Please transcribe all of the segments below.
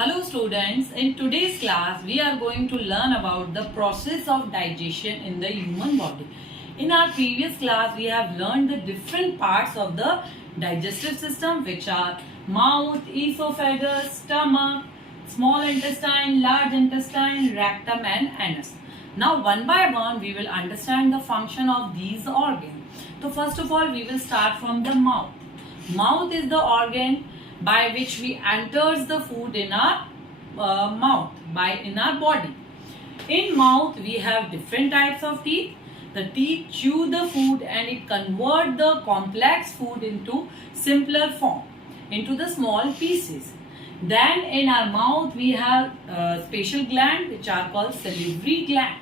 Hello students, in today's class we are going to learn about the process of digestion in the human body. In our previous class we have learned the different parts of the digestive system, which are mouth, esophagus, stomach, small intestine, large intestine, rectum and anus. Now one by one we will understand the function of these organs. So first of all we will start from the mouth. Mouth is the organ by which we enters the food in our mouth, in our body. In mouth we have different types of teeth. The teeth chew the food and it convert the complex food into simpler form, into the small pieces. Then in our mouth we have special glands which are called salivary gland.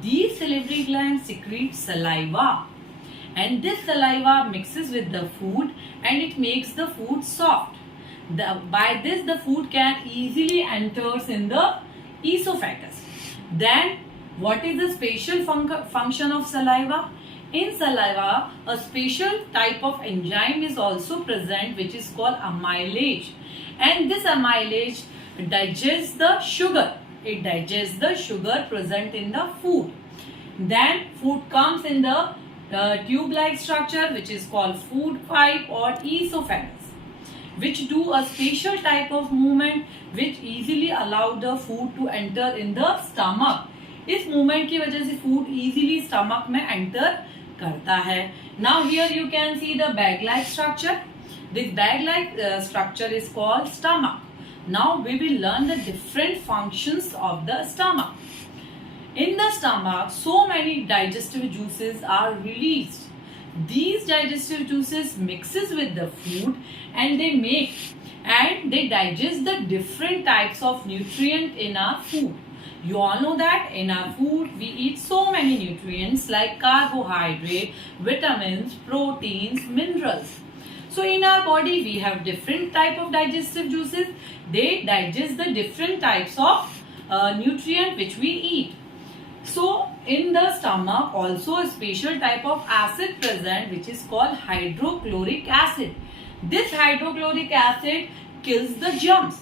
These salivary glands secrete saliva, and this saliva mixes with the food and it makes the food soft. By this the food can easily enters in the esophagus. Then what is the special function of saliva? In saliva a special type of enzyme is also present which is called amylase, and this amylase digests the sugar. It digests the sugar present in the food. Then food comes in the tube-like structure which is called food pipe or esophagus, which do a special type of movement which easily allow the food to enter in the stomach. इस movement की वजह से food easily stomach में enter करता है. Now here you can see the bag-like structure. This bag-like structure is called stomach. Now we will learn the different functions of the stomach. In the stomach, so many digestive juices are released. These digestive juices mixes with the food and they digest the different types of nutrient in our food. You all know that in our food we eat so many nutrients like carbohydrate, vitamins, proteins, minerals. So in our body we have different type of digestive juices. They digest the different types of nutrient which we eat. So in the stomach also a special type of acid present which is called hydrochloric acid. This hydrochloric acid kills the germs.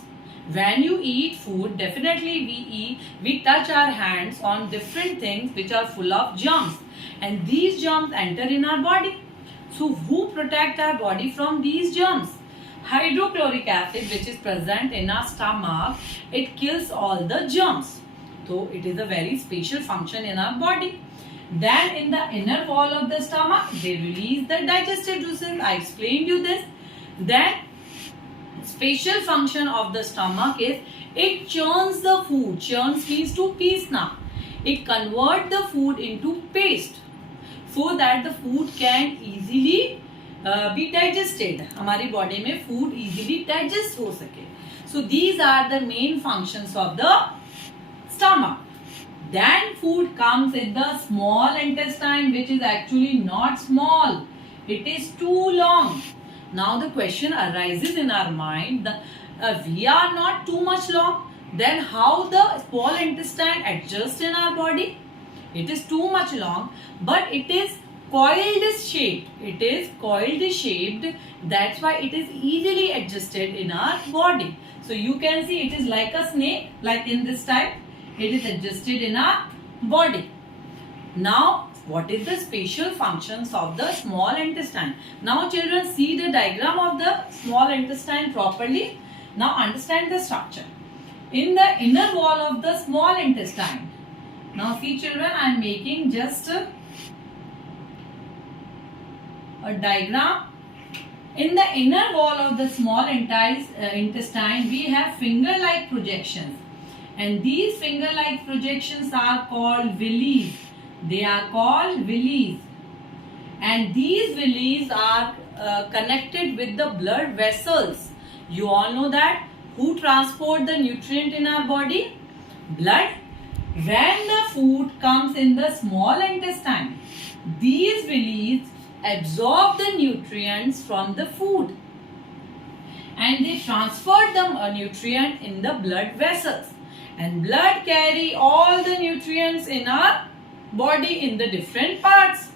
When you eat food, definitely we touch our hands on different things which are full of germs, and these germs enter in our body. So who protect our body from these germs? Hydrochloric acid, which is present in our stomach, it kills all the germs. So it is a very special function in our body. Then in the inner wall of the stomach, they release the digestive juices. I explained you this. Then special function of the stomach is it churns the food. Churns means to piece now. It converts the food into paste so that the food can easily be digested. हमारी body में food easily digest हो सके. So these are the main functions of the stomach. Then food comes in the small intestine, which is actually not small. It is too long. Now the question arises in our mind that we are not too much long. Then how the small intestine adjusts in our body? It is too much long, but it is coiled shaped. It is coiled shaped. That's why it is easily adjusted in our body. So you can see it is like a snake, like in this type. It is adjusted in our body. Now, what is the special functions of the small intestine? Now, children, see the diagram of the small intestine properly. Now, understand the structure. In the inner wall of the small intestine. Now, see, children, I am making just a diagram. In the inner wall of the small intestine, we have finger-like projections. And these finger-like projections are called villi. They are called villi. And these villi are connected with the blood vessels. You all know that. Who transport the nutrient in our body? Blood. When the food comes in the small intestine, these villi absorb the nutrients from the food. And they transfer the nutrient in the blood vessels. And blood carry all the nutrients in our body in the different parts.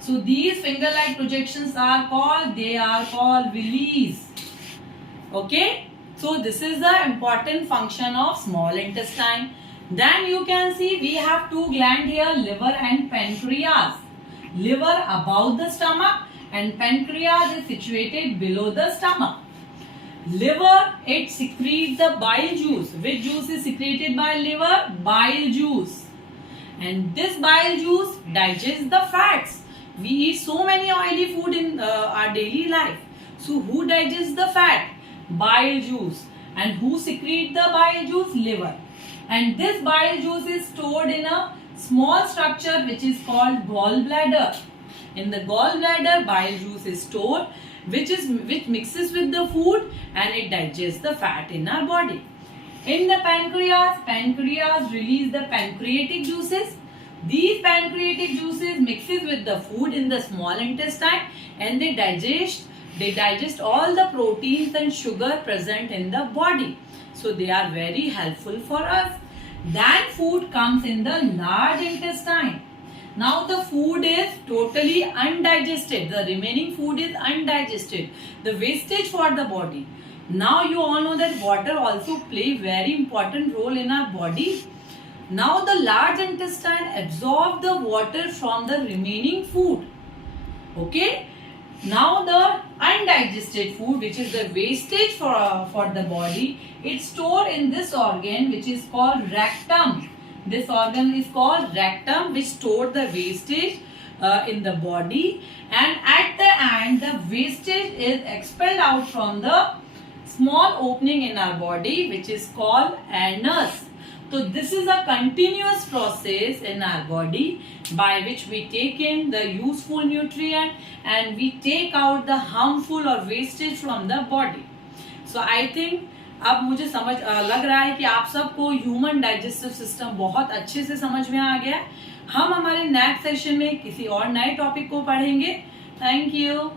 So these finger-like projections are called villi. Okay. So this is the important function of small intestine. Then you can see we have two glands here, liver and pancreas. Liver above the stomach and pancreas is situated below the stomach. Liver, it secretes the bile juice. Which juice is secreted by liver? Bile juice. And this bile juice digests the fats. We eat so many oily food in our daily life. So who digests the fat? Bile juice. And who secretes the bile juice? Liver. And this bile juice is stored in a small structure which is called gallbladder. In the gallbladder, bile juice is stored, which mixes with the food and it digests the fat in our body. In the pancreas release the pancreatic juices. These pancreatic juices mixes with the food in the small intestine and they digest all the proteins and sugar present in the body. So they are very helpful for us. Then food comes in the large intestine. Now the food is totally undigested. The remaining food is undigested. The wastage for the body. Now you all know that water also play very important role in our body. Now the large intestine absorb the water from the remaining food. Okay. Now the undigested food, which is the wastage for the body, it's stored in this organ which is called rectum. This organ is called rectum, which stored the wastage in the body, and at the end the wastage is expelled out from the small opening in our body which is called anus. So this is a continuous process in our body by which we take in the useful nutrient and we take out the harmful or wastage from the body. So I think अब मुझे समझ लग रहा है कि आप सबको human digestive system बहुत अच्छे से समझ में आ गया है. हम हमारे नेक्स्ट सेशन में किसी और नए टॉपिक को पढ़ेंगे. Thank you.